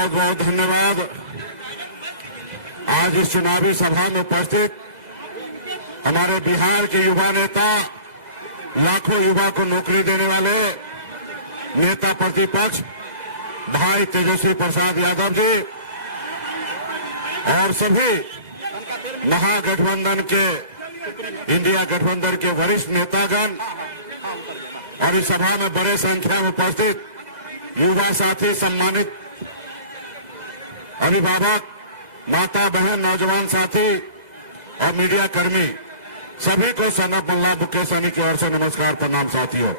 बहुत बहुत धन्यवाद। आज इस चुनावी सभा में उपस्थित हमारे बिहार के युवा नेता, लाखों युवा को नौकरी देने वाले नेता प्रतिपक्ष भाई तेजस्वी प्रसाद यादव जी और सभी महागठबंधन के, इंडिया गठबंधन के वरिष्ठ नेतागण और इस सभा में बड़े संख्या में उपस्थित युवा साथी, सम्मानित अभिभावक, माता बहन, नौजवान साथी और मीडिया कर्मी, सभी को सनब मुल्ला बुके सनी की ओर से नमस्कार, प्रणाम। साथियों,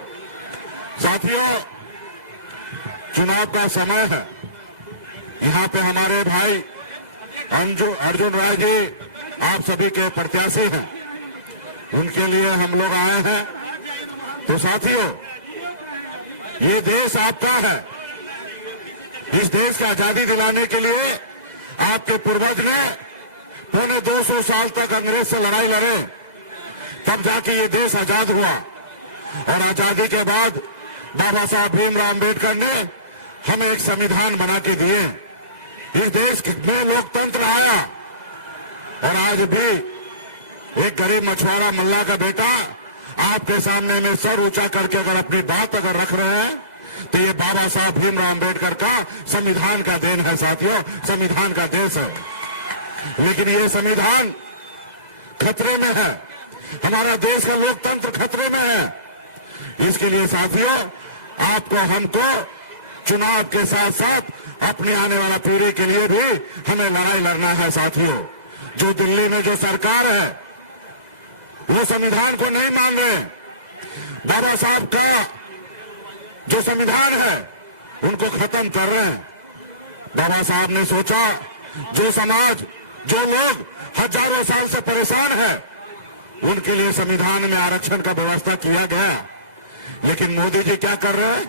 चुनाव का समय है। यहाँ पे हमारे भाई अर्जुन राय जी आप सभी के प्रत्याशी हैं, उनके लिए हम लोग आए हैं। तो साथियों, ये देश आपका है। इस देश की आजादी दिलाने के लिए आपके पूर्वज ने पौने 200 साल तक अंग्रेज से लड़ाई लड़े, तब जाके ये देश आजाद हुआ। और आजादी के बाद बाबा साहब भीमराव अम्बेडकर ने हमें एक संविधान बना के दिए। इस देश में लोकतंत्र आया और आज भी एक गरीब मछुआरा मल्ला का बेटा आपके सामने में सर ऊंचा करके अगर अपनी बात अगर रख रहे हैं तो ये बाबा साहब भीमराव अम्बेडकर का संविधान का देन है। साथियों, संविधान का देश है, लेकिन ये संविधान खतरे में है। हमारा देश का लोकतंत्र खतरे में है। इसके लिए साथियों, आपको, हमको चुनाव के साथ साथ अपने आने वाला पीढ़ी के लिए भी हमें लड़ाई लड़ना है। साथियों, जो दिल्ली में जो सरकार है वो संविधान को नहीं मान रहे। बाबा साहब का जो संविधान है उनको खत्म कर रहे हैं। बाबा साहब ने सोचा जो समाज, जो लोग हजारों साल से परेशान है, उनके लिए संविधान में आरक्षण का व्यवस्था किया गया। लेकिन मोदी जी क्या कर रहे हैं?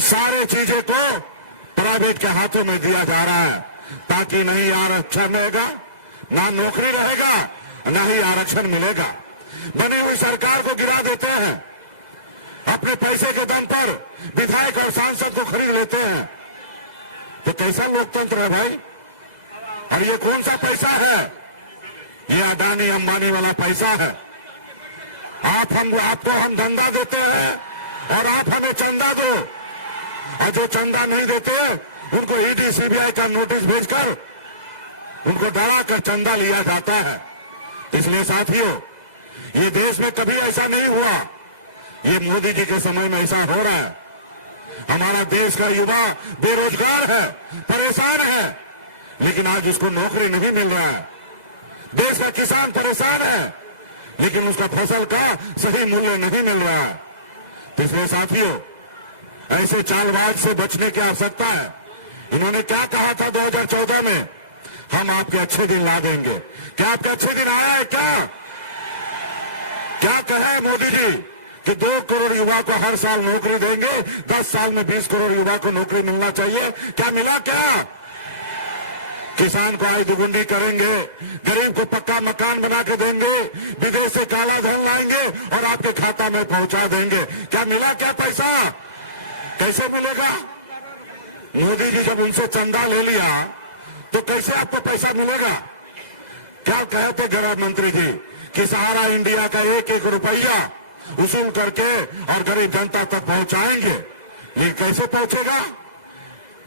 सारे चीजें को प्राइवेट के हाथों में दिया जा रहा है, ताकि नहीं आरक्षण रहेगा, ना नौकरी रहेगा, ना ही आरक्षण मिलेगा। बनी हुई सरकार को गिरा देते हैं, अपने पैसे के दम पर विधायक और सांसद को खरीद लेते हैं। तो कैसा लोकतंत्र है भाई? और ये कौन सा पैसा है? ये अडानी अंबानी वाला पैसा है। आपको हम धंधा देते हैं और आप हमें चंदा दो, और जो चंदा नहीं देते उनको ईडी सीबीआई का नोटिस भेजकर उनको डरा कर चंदा लिया जाता है। इसलिए साथियों, ये देश में कभी ऐसा नहीं हुआ, ये मोदी जी के समय में ऐसा हो रहा है। हमारा देश का युवा बेरोजगार है, परेशान है, लेकिन आज उसको नौकरी नहीं मिल रहा है। देश का किसान परेशान है, लेकिन उसका फसल का सही मूल्य नहीं मिल रहा है। इसलिए साथियों, ऐसे चालबाज से बचने की आवश्यकता है। इन्होंने क्या कहा था 2014 में? हम आपके अच्छे दिन ला देंगे। क्या आपके अच्छे दिन आया है? क्या कहे मोदी जी कि 2 करोड़ युवा को हर साल नौकरी देंगे, 10 साल में 20 करोड़ युवा को नौकरी मिलना चाहिए। क्या मिला? क्या किसान को आय दुगुनी करेंगे, गरीब को पक्का मकान बना के देंगे, विदेश से काला धन लाएंगे और आपके खाता में पहुंचा देंगे। क्या मिला? क्या पैसा? कैसे मिलेगा? मोदी जी जब उनसे चंदा ले लिया तो कैसे आपको पैसा मिलेगा? क्या कहते गृह मंत्री जी कि सहारा इंडिया का 1-1 रुपया वसूल करके और गरीब जनता तक पहुंचाएंगे। ये कैसे पहुंचेगा?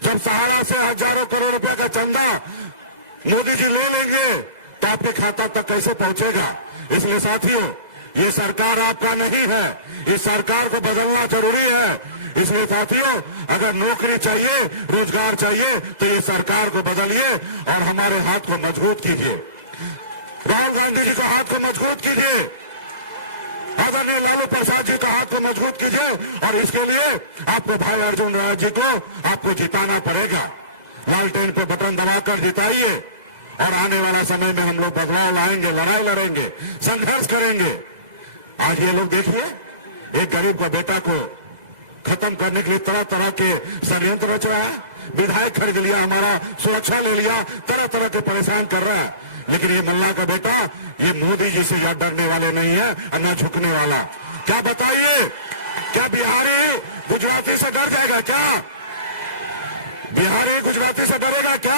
जब सहारा से हजारों करोड़ रुपए का चंदा मोदी जी ले लेंगे तो आपके खाता तक कैसे पहुंचेगा? इसलिए साथियों, ये सरकार आपका नहीं है, इस सरकार को बदलना जरूरी है। इसलिए साथियों, अगर नौकरी चाहिए, रोजगार चाहिए, तो ये सरकार को बदलिए और हमारे हाथ को मजबूत कीजिए। राहुल गांधी जी का हाथ को मजबूत कीजिए, आदरणीय लालू प्रसाद जी का हाथ को मजबूत कीजिए। और इसके लिए आपको भाई अर्जुन राय जी को आपको जिताना पड़ेगा। लालटेन पे बटन दबाकर जिताइए और आने वाला समय में हम लोग बदलाव लाएंगे, लड़ाई लड़ेंगे, संघर्ष करेंगे। आज ये लोग देखिए, एक गरीब का बेटा को खत्म करने के लिए तरह तरह के षड्यंत्र रच रहा है। विधायक खरीद लिया, हमारा सुरक्षा ले लिया, तरह तरह के परेशान कर रहा है। लेकिन ये मल्ला का बेटा, ये मोदी जी से या डरने वाले नहीं है और न झुकने वाला। क्या बताइए, क्या बिहारी गुजराती से डर जाएगा? क्या बिहारी गुजराती से डरेगा क्या?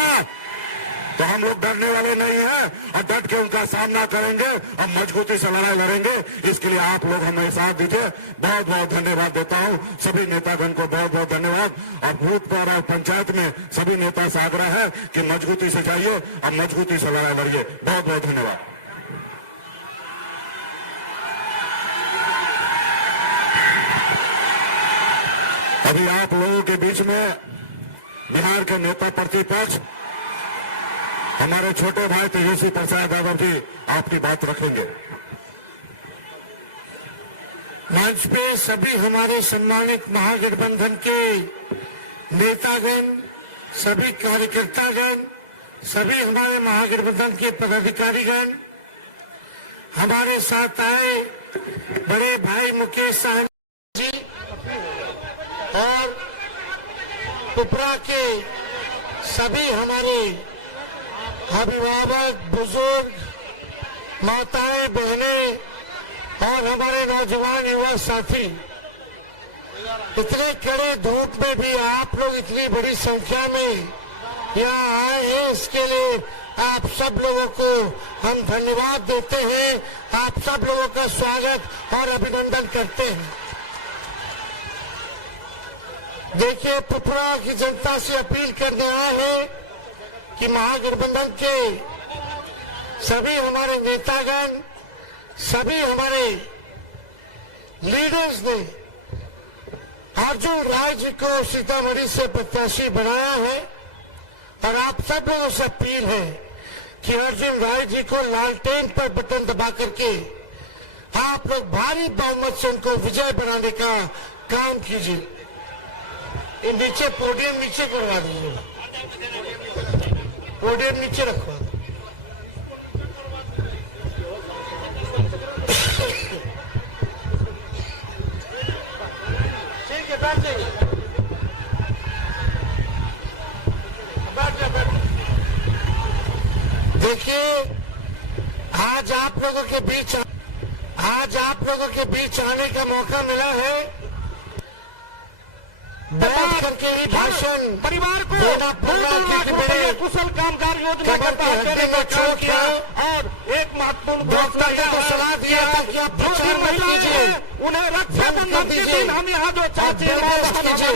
तो हम लोग डरने वाले नहीं हैं और डट के उनका सामना करेंगे और मजबूती से लड़ाई लड़ेंगे। इसके लिए आप लोग हमें साथ दीजिए। बहुत बहुत धन्यवाद देता हूं सभी नेतागण को, बहुत बहुत धन्यवाद। और बूथ पर और पंचायत में सभी नेता से आग्रह है कि मजबूती से जाइए और मजबूती से लड़ाई लड़िए। बहुत बहुत धन्यवाद। अभी आप लोगों के बीच में बिहार के नेता प्रतिपक्ष हमारे छोटे भाई तेजस्वी प्रसाद यादव जी आपकी बात रखेंगे। मंच पे सभी हमारे सम्मानित महागठबंधन के नेतागण, सभी कार्यकर्तागण, सभी हमारे महागठबंधन के पदाधिकारीगण, हमारे साथ आए बड़े भाई मुकेश साहनी जी और पिपरा के सभी हमारे अभिभावक, बुजुर्ग, माताएं, बहनें और हमारे नौजवान युवा साथी, इतने कड़े धूप में भी आप लोग इतनी बड़ी संख्या में यहाँ आए हैं, इसके लिए आप सब लोगों को हम धन्यवाद देते हैं। आप सब लोगों का स्वागत और अभिनंदन करते हैं। देखिए, पिपरा की जनता से अपील करने आए हैं कि महागठबंधन के सभी हमारे नेतागण, सभी हमारे लीडर्स ने अर्जुन राय जी को सीतामढ़ी से प्रत्याशी बनाया है और आप सब लोगों से अपील है कि अर्जुन राय जी को लालटेन पर बटन दबा करके आप लोग भारी बहुमत से उनको विजय बनाने का काम कीजिए। ये नीचे पोडियम नीचे करवा दीजिए, पोडियम नीचे रखवा दो। ठीक है, बैठ जाइए, बैठ जाइए। देखिए, आज आप लोगों के बीच आने का मौका मिला है। बैठ करके ही भाषण परिवार को देना पूरा कुशल कामगार योजना का देने का काम किया और एक महत्वपूर्ण वक्तव्य को सलाह दिया था कि आप प्रचार मत कीजिए, उन्हें रक्षाबंधन के दिन हम यहाँ जो चाहते हैं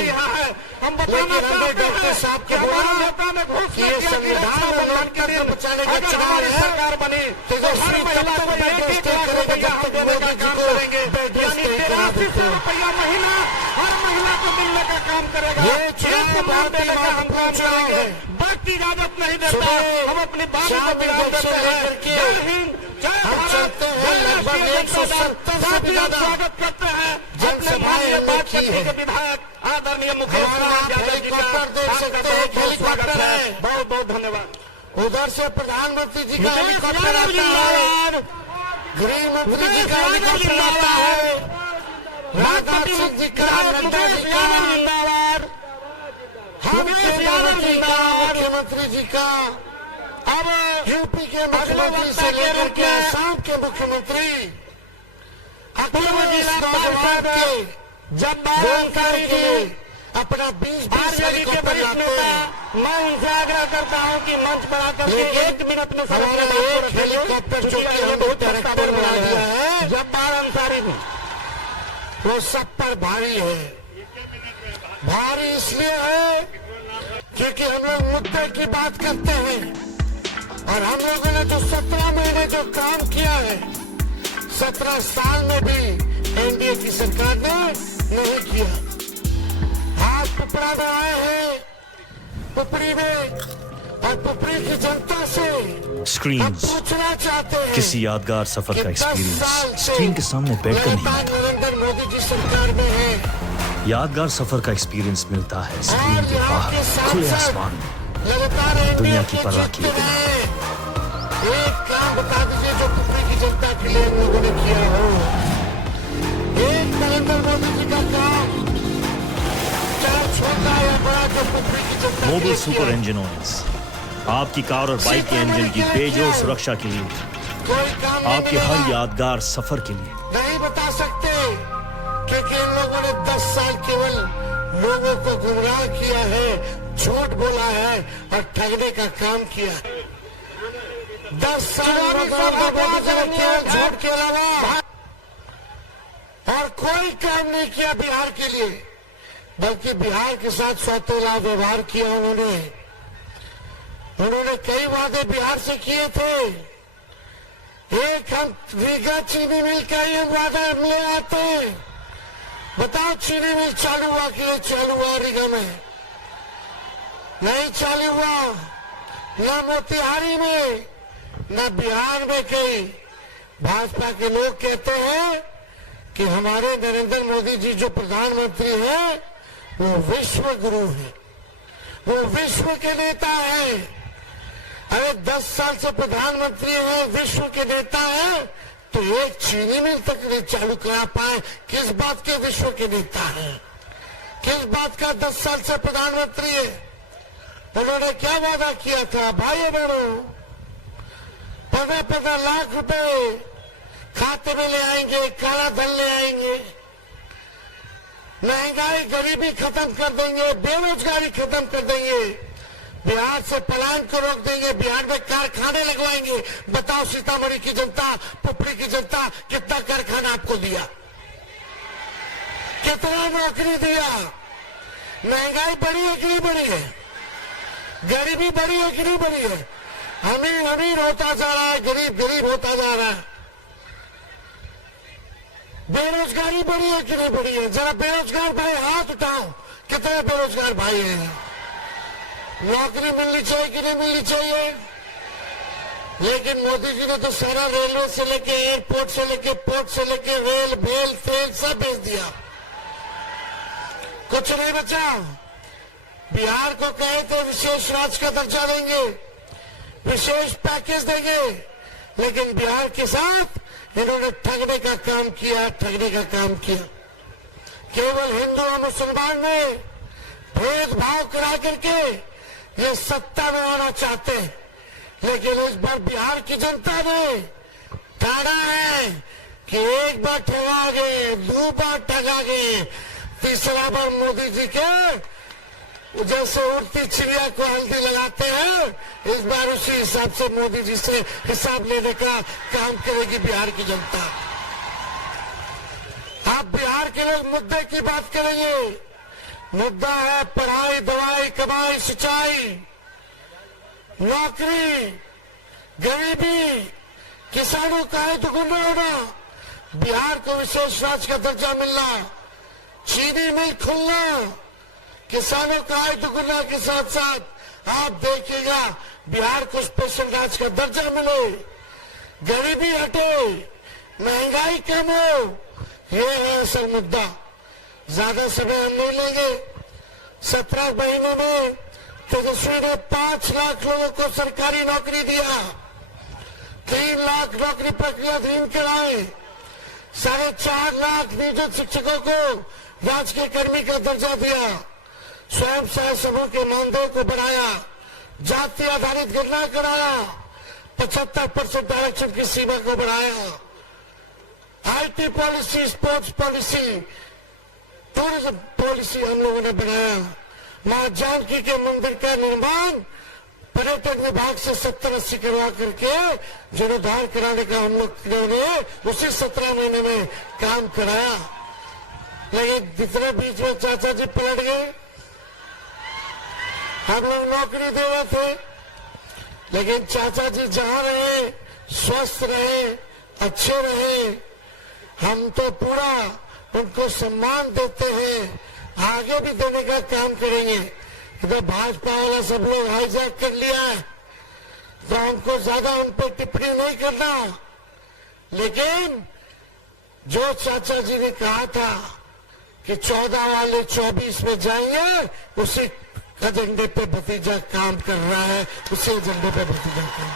यहाँ है, हम बताना चाहते हैं कि हमारे नेता ने घोषणा किया कि रक्षाबंधन के दिन अगर हमारी सरकार बनी तो हर महिला को 1 लाख रुपया हम देने का काम करेंगे, यानी 8300 रुपया महीना हर महिला को मिलने का काम करेगा। ये चुनाव देने का हम काम करेंगे। वक्त इजाजत नहीं देता, हम अपनी बात को विराम देते हैं। जय हिंद, जय भारत, जय राष्ट्रीय जनता दल। साथ ही हम स्वागत करते हैं अपने माननीय बागपत के विधायक आदरणीय मुकेश यादव जी का। हेलीकॉप्टर है, बहुत बहुत धन्यवाद। उधर से प्रधानमंत्री जी का हेलीकॉप्टर आता है, गृह मंत्री जी का हेलीकॉप्टर आता है, राजनाथ सिंह जी का, नड्डा जी का, हम मुख्यमंत्री जी का, अब यूपी के मुख्यमंत्री से लेकर के आसाम के मुख्यमंत्री, जब जानकारी की अपना 20 आरजेडी के वरिष्ठ नेता, मैं उनसे आग्रह करता हूं कि मंच बढ़ा करके 1 मिनट में हेलीकॉप्टर जो कि हम डायरेक्टर बना दिया है, जब्बार अंसारी भी वो सब पर भारी है। भारी इसलिए है क्योंकि हम लोग मुद्दे की बात करते हैं और हम लोगों ने जो 17 महीने जो काम किया है, 17 साल में भी एनडीए की सरकार ने नहीं किया। आज पिपरा में आए हैं, पिपरी में, और पिपरी की जनता से स्क्रीन्स पूछना चाहते हैं किसी यादगार सफर का एक्सपीरियंस स्क्रीन के सामने बैठकर नहीं मिलता। नरेंद्र मोदी जी सरकार में है। यादगार सफर का एक्सपीरियंस मिलता है स्क्रीन के बाहर खुले आसमान में, लगातार दुनिया की परवाह किए बिना। एक काम बता दीजिए जो पिपरी की जनता के लिए हम लोगों ने किया हो। एक नरेंद्र मोदी जी का काम, चाहे छोटा या बड़ा, जो पिपरी की जनता मोबिल सुपर इंजन ऑयल्स आपकी कार और बाइक के इंजन की बेजोड़ सुरक्षा के लिए, कोई काम आपके हर यादगार सफर के लिए। नहीं बता सकते क्योंकि इन लोगों ने 10 साल केवल लोगों को गुमराह किया है, झूठ बोला है और ठगने का काम किया। 10 साल झूठ के अलावा और कोई काम नहीं किया बिहार के लिए, बल्कि बिहार के साथ सौतेला व्यवहार किया उन्होंने कई वादे बिहार से किए थे। एक हम रीगा चीनी मिल का ये वादा ले आते, बताओ चीनी मिल चालू हुआ कि नहीं चालू हुआ? रीगा में नहीं चालू हुआ, न मोतिहारी में न बिहार में। कई भाजपा के लोग कहते हैं कि हमारे नरेंद्र मोदी जी जो प्रधानमंत्री हैं वो विश्व गुरु है, वो विश्व के नेता है। अरे 10 साल से प्रधानमंत्री हैं, विश्व के नेता हैं, तो एक चीनी मिल तक नहीं चालू करा पाए। किस बात के विश्व के नेता हैं? किस बात का 10 साल से प्रधानमंत्री है? उन्होंने क्या वादा किया था? भाई बहनों, 15-15 लाख रुपए खाते में ले आएंगे, काला धन ले आएंगे, महंगाई गरीबी खत्म कर देंगे, बेरोजगारी खत्म कर देंगे, बिहार से पलायन को रोक देंगे, बिहार में कारखाने लगवाएंगे। बताओ सीतामढ़ी की जनता, पुपरी की जनता कितना कारखाना आपको दिया, कितना नौकरी दिया? महंगाई बढ़ी है कि नहीं बढ़ी है? गरीबी बढ़ी है कि नहीं बढ़ी है? अमीर अमीर होता जा रहा है, गरीब गरीब होता जा रहा है। बेरोजगारी बढ़ी है कि नहीं बढ़ी है? जरा बेरोजगार भाई हाथ उठाओ, कितने बेरोजगार भाई हैं? नौकरी मिलनी चाहिए कि नहीं मिलनी चाहिए? लेकिन मोदी जी ने तो सारा रेलवे से लेके एयरपोर्ट से लेके पोर्ट से लेके रेल भेल तेल सब भेज दिया, कुछ नहीं बचा। बिहार को कहे तो विशेष राज्य का दर्जा देंगे, विशेष पैकेज देंगे, लेकिन बिहार के साथ इन्होंने ठगने का काम किया, ठगने का काम किया। केवल हिंदू और मुसलमान में भेदभाव करा करके ये सत्ता में आना चाहते हैं, लेकिन इस बार बिहार की जनता ने ठाना है कि एक बार ठगा गए, 2 बार ठगा गए, तीसरा बार मोदी जी के जैसे उड़ती चिड़िया को हल्दी लगाते हैं, इस बार उसी हिसाब से मोदी जी से हिसाब लेने का काम करेगी बिहार की जनता। आप बिहार के लोग मुद्दे की बात करेंगे, मुद्दा है पढ़ाई, दवाई, कमाई, सिंचाई, नौकरी, गरीबी, किसानों का है दुगुना होना, बिहार को विशेष राज्य का दर्जा मिलना, चीनी मिल खुलना, किसानों का आय दुगुना के साथ साथ आप देखिएगा बिहार को स्पेशल राज्य का दर्जा मिले, गरीबी हटे, महंगाई कम हो, ये है असल मुद्दा। ज्यादा समय हम नहीं लेंगे। 17 महीने में तेजस्वी ने 5 लाख लोगों को सरकारी नौकरी दिया, 3 लाख नौकरी प्रक्रियाधीन कराए, 4.5 लाख नियोजित शिक्षकों को राजकीय कर्मी का दर्जा दिया, स्वयं सहायता समूह के मानदेय को बढ़ाया, जाति आधारित गणना कराया, 75% आरक्षण की सीमा को बढ़ाया, IT policy, sports policy, tourism policy हम लोगों ने बनाया, मां जानकी के मंदिर का निर्माण पर्यटन विभाग से 70-80 करवा करके जीर्णोद्धार कराने का हम लोग ने उसी 17 महीने में काम कराया। लेकिन जितने बीच में चाचा जी पलट गए, हम लोग नौकरी दे रहे थे, लेकिन चाचा जी जहां रहे, स्वस्थ रहे, अच्छे रहे, हम तो पूरा उनको सम्मान देते हैं, आगे भी देने का काम करेंगे। इधर भाजपा वाला सब लोग हाईजैक कर लिया है, तो हमको ज्यादा उन पर टिप्पणी नहीं करना, लेकिन जो चाचा जी ने कहा था कि 14 वाले 24 में जाएंगे, उसी एजेंडे पे भतीजा काम कर रहा है, उसी एजेंडे पे भतीजा काम।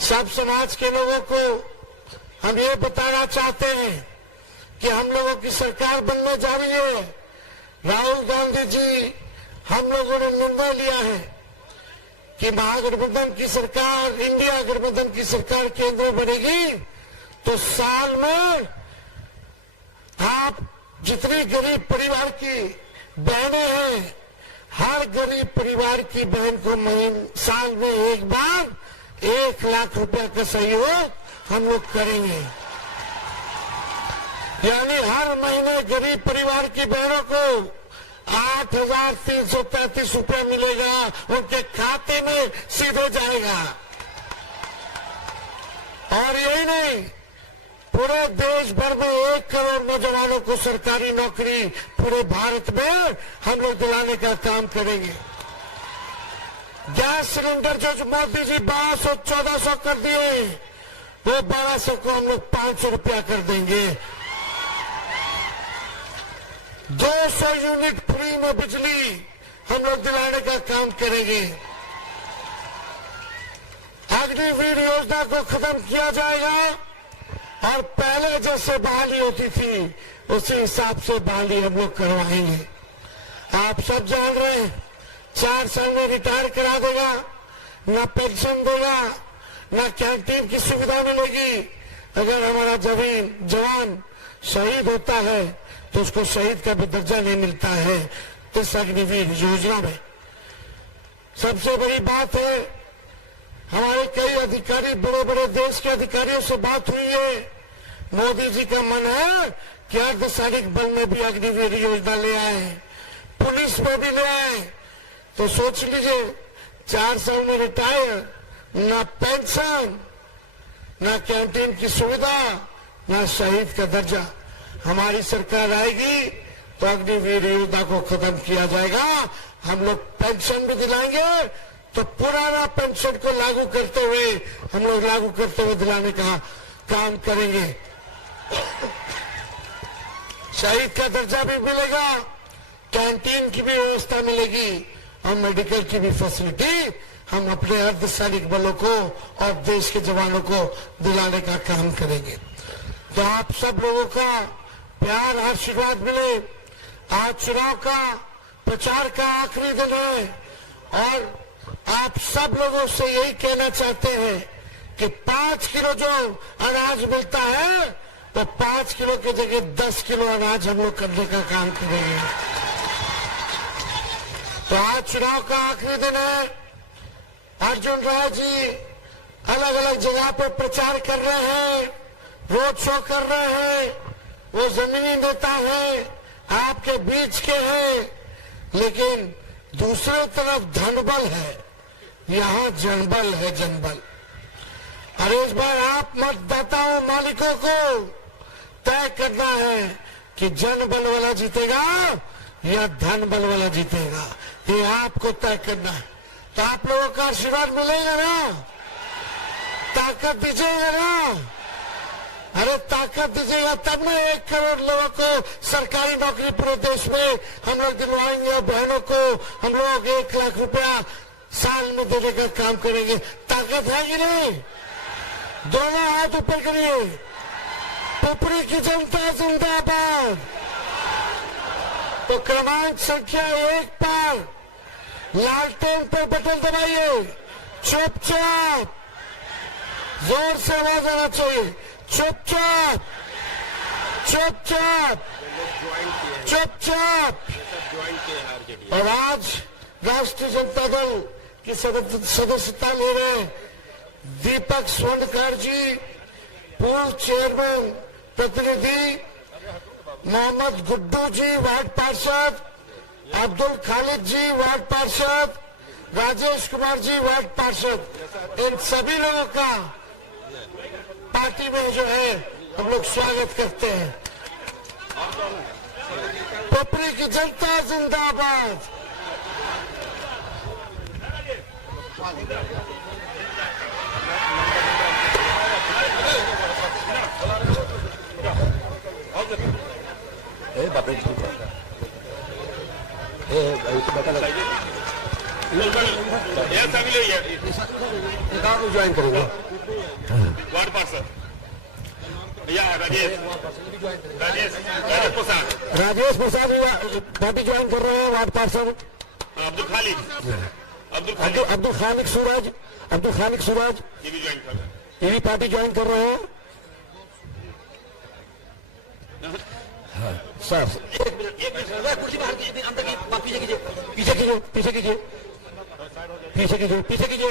सब समाज के लोगों को हम ये बताना चाहते हैं कि हम लोगों की सरकार बनने जा रही है। राहुल गांधी जी, हम लोगों ने निर्णय लिया है कि महागठबंधन की सरकार, इंडिया गठबंधन की सरकार केंद्र में बनेगी, तो साल में आप जितनी गरीब परिवार की बहनें हैं, हर गरीब परिवार की बहन को साल में एक बार 1 लाख रुपए का सहयोग हम लोग करेंगे। यानी हर महीने गरीब परिवार की बहनों को 8,333 रुपए मिलेगा, उनके खाते में सीधे जाएगा। और यही नहीं, पूरे देश भर में 1 करोड़ नौजवानों को सरकारी नौकरी पूरे भारत में हम लोग दिलाने का काम करेंगे। गैस सिलेंडर जो मोदी जी 1200-1400 कर दिए, वो 1200 को हम लोग 500 रुपया कर देंगे। 200 यूनिट फ्री में बिजली हम लोग दिलाने का काम करेंगे। अग्निवीर योजना को खत्म किया जाएगा और पहले जैसे बहाली होती थी उसी हिसाब से बहाली हम लोग करवाएंगे। आप सब जान रहे हैं, 4 साल में रिटायर करा देगा, ना पेंशन देगा, ना कैंटीन की सुविधा मिलेगी। अगर हमारा जवान शहीद होता है तो उसको शहीद का भी दर्जा नहीं मिलता है इस अग्निवीर योजना में। सबसे बड़ी बात है, हमारे कई अधिकारी, बड़े बड़े देश के अधिकारियों से बात हुई है। मोदी जी का मन है कि अर्धसैनिक बल में भी अग्निवीर योजना ले आए, पुलिस में भी ले आए। तो सोच लीजिए, 4 साल में रिटायर, ना पेंशन, ना कैंटीन की सुविधा, ना शहीद का दर्जा। हमारी सरकार आएगी तो अग्निवीर योजना को खत्म किया जाएगा। हम लोग पेंशन भी दिलाएंगे, तो पुराना पेंशन को लागू करते हुए दिलाने का काम करेंगे। शहीद का दर्जा भी मिलेगा, कैंटीन की भी व्यवस्था मिलेगी और मेडिकल की भी फैसिलिटी हम अपने अर्धसैनिक बलों को और देश के जवानों को दिलाने का काम करेंगे। तो आप सब लोगों का प्यार, आशीर्वाद मिले। आज चुनाव का प्रचार का आखिरी दिन है और आप सब लोगों से यही कहना चाहते हैं कि 5 किलो जो अनाज मिलता है, तो 5 किलो की जगह 10 किलो अनाज हम लोग करने का काम करेंगे। तो आज चुनाव का आखिरी दिन है। अर्जुन राय जी अलग अलग जगह पर प्रचार कर रहे हैं, रोड शो कर रहे हैं। वो जमीनी नेता है, आपके बीच के हैं, लेकिन दूसरे तरफ धनबल है, यहाँ जनबल है, जनबल। और इस बार आप मतदाताओं, मालिकों को तय करना है कि जनबल वाला जीतेगा या धनबल वाला जीतेगा, ये आपको तय करना है। तो आप लोगों का आशीर्वाद मिलेगा ना, ताकत दीजिएगा ना। अरे ताकत दीजिएगा तब ना 1 करोड़ लोगों को सरकारी नौकरी पूरे देश में हम लोग दिलवाएंगे और बहनों को हम लोग 1 लाख रुपया साल में देने का काम करेंगे। ताकत है कि नहीं? दोनों हाथ ऊपर करिए। पुपरी की जनता जिंदाबाद। तो क्रमांक संख्या 1 पर लालटेन पर बटन दबाइए। चुपचाप, जोर से आवाज आना चाहिए। चुपचाप, चुपचाप, चुपचाप। और आज राष्ट्रीय जनता दल की सदस्यता ले रहे दीपक स्वर्णकार जी, पूर्व चेयरमैन प्रतिनिधि मोहम्मद गुड्डू जी वार्ड पार्षद, अब्दुल खालिद जी वार्ड पार्षद, राजेश कुमार जी वार्ड पार्षद, इन सभी लोगों का पार्टी में जो है हम लोग स्वागत करते हैं। पुपरी की जनता जिंदाबाद। ज्वाइन करेंगे वार्ड पार्षद राजेश प्रसाद पार्टी ज्वाइन कर रहे हैं, वार्ड पार्षद अब्दुल खालिद अब्दुल खालिद सूरज ये भी ज्वाइन कर रहे हैं। ये भी पार्टी ज्वाइन कर रहे हैं। सर एक मिनट सर, कुर्सी बाहर कीजिए, अंदर की बात पीछे कीजिए, पीछे कीजिए, पीछे कीजिए, पीछे कीजिए, पीछे कीजिए।